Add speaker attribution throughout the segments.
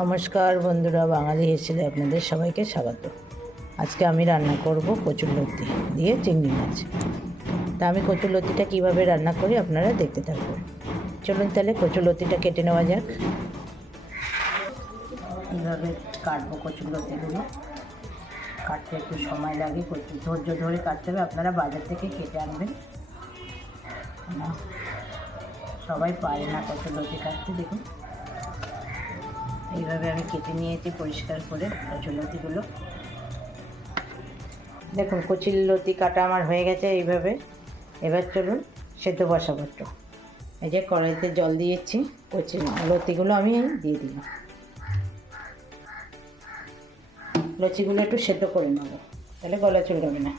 Speaker 1: নমস্কার বন্ধুরা, বাঙালি হিসেবে আপনাদের সবাইকে স্বাগত। আজকে আমি রান্না করব কচুরলতি দিয়ে চিংড়ি মাছ। তা আমি কচুরলতিটা কীভাবে রান্না করি আপনারা দেখতে থাকবেন চলুন তাহলে কচুরলতিটা কেটে নেওয়া যাক। কীভাবে কাটবো কচুরলতিগুলো কাটতে একটু সময় লাগে, কচু ধৈর্য ধরে কাটতে হবে, আপনারা বাজার থেকে কেটে আনবেন। সবাই পারে না কচুরলতি কাটতে, দেখুন। এইভাবে আমি কেটে নিয়েছি পরিষ্কার করে কচুলতিগুলো। দেখুন কচুলতি কাটা আমার হয়ে গেছে এইভাবে। এবার চলুন সেদ্ধ বসাবো এই যে কড়াইতে জল দিয়েছি কচি লতিগুলো আমি দিয়ে দিলাম। লচিগুলো একটু সেদ্ধ করে নেব, তাহলে গলা চুলকাবে না।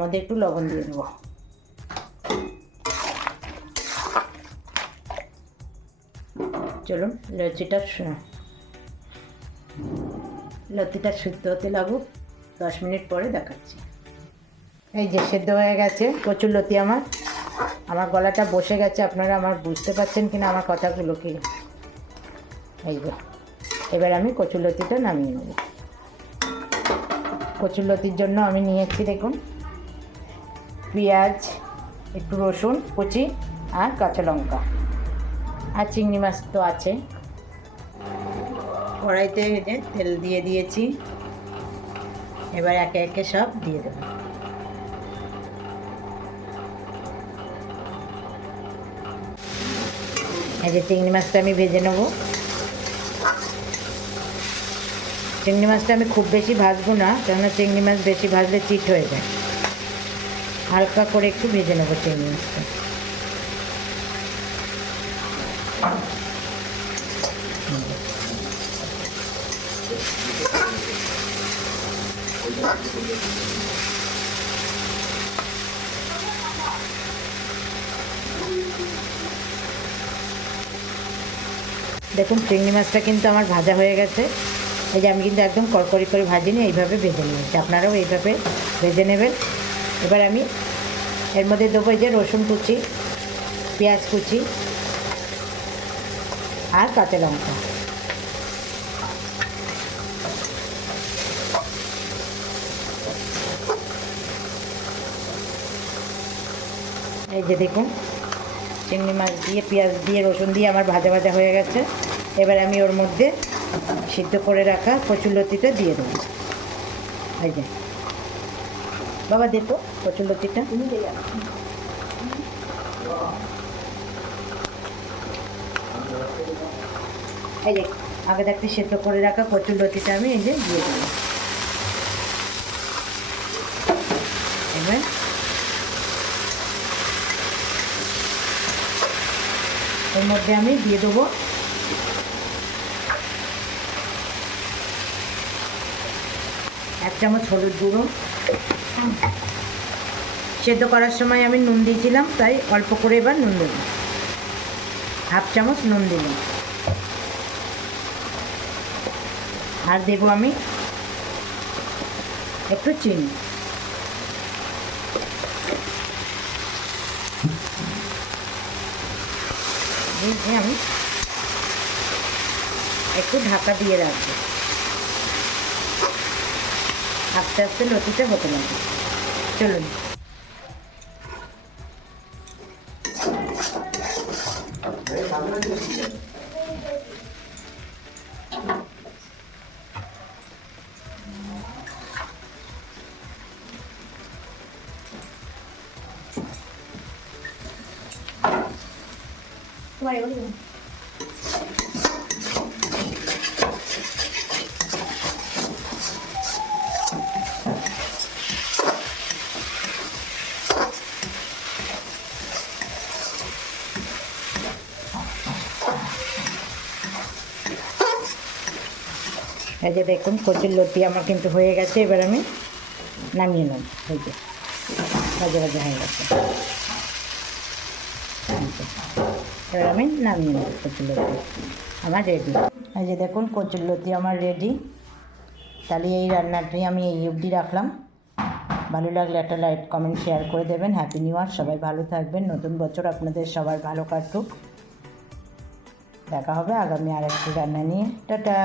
Speaker 1: মধ্যে একটু লবণ দিয়ে দেবো চলুন, লচিটা লতিটা সিদ্ধ হতে লাগুক, দশ মিনিট পরে দেখাচ্ছি। এই যে সেদ্ধ হয়ে গেছে, প্রচুর লতি আমার। আমার গলাটা বসে গেছে, আপনারা আমার বুঝতে পারছেন কিনা আমার কথাগুলো কি? এই যে, এবার আমি কচুর লতিটা নামিয়ে নেব। কচুর লতির জন্য আমি নিয়েছি, দেখুন। পেঁয়াজ, একটু রসুন, কুচি আর কাঁচা লঙ্কা। আর চিংড়ি মাছ তো আছে। কড়াইতে তেল দিয়ে দিয়েছি। এবার একে একে সব দিয়ে দেবো। এই যে চিংড়ি মাছটা আমি ভেজে নেব। চিংড়ি মাছটা আমি খুব বেশি ভাজবো না, কেননা চিংড়ি মাছ বেশি ভাজলে চিট হয়ে যায়। হালকা করে একটু ভেজে নেব চিংড়ি মাছটা। দেখুন, চিংড়ি মাছটা কিন্তু আমার ভাজা হয়ে গেছে। এই যে আমি কিন্তু একদম কড়কড়ি করে ভাজিনি, এইভাবে ভেজে নিয়েছি। আপনারাও এইভাবে ভেজে নেবেন। এবার আমি এর মধ্যে দেবো এই যে রসুন কুচি, পেঁয়াজ কুচি আর কাঁচা লঙ্কা। এই যে দেখুন, চিংড়ি মাছ দিয়ে, পেঁয়াজ দিয়ে, রসুন দিয়ে আমার ভাজা ভাজা হয়ে গেছে। এবার আমি ওর মধ্যে সিদ্ধ করে রাখা কচুলতিটা দিয়ে দেবো। এই যে। বাবা দে তো কচুলতিটা এই যে আগে থাকতে সেদ্ধ করে রাখা কচুলতিটা আমি এই যে দিয়ে দেবো এবার এর মধ্যে আমি দিয়ে দেবো এক চামচ হলুদ গুঁড়ো। সেদ্ধ করার সময় আমি নুন দিয়েছিলাম, তাই অল্প করে এবার নুন দেবো। হাফ চামচ নুন দিলাম। আর দেবো আমি একটু চিনি। আমি একটু ঢাকা দিয়ে রাখব। আস্তে আস্তে লতিটা হতে লাগবে চলুন
Speaker 2: তোমার এগুলো দিন।
Speaker 1: এই যে দেখুন, কচুর লতি আমার কিন্তু হয়ে গেছে, এবার আমি নামিয়ে নেব। এই যে, ভাজা ভাজা হয়ে গেছে। এবার আমি নামিয়ে নেব কচুর লতি। আমার রেডি এই যে দেখুন, কচুর লতি আমার রেডি তাহলে এই রান্নাটি আমি এই অবধি রাখলাম। ভালো লাগলে একটা লাইক কমেন্ট শেয়ার করে দেবেন। হ্যাপি নিউ ইয়ার সবাই ভালো থাকবেন। নতুন বছর আপনাদের সবার ভালো কাটুক। দেখা হবে আগামী আরেকটি রান্না নিয়ে। টাটা!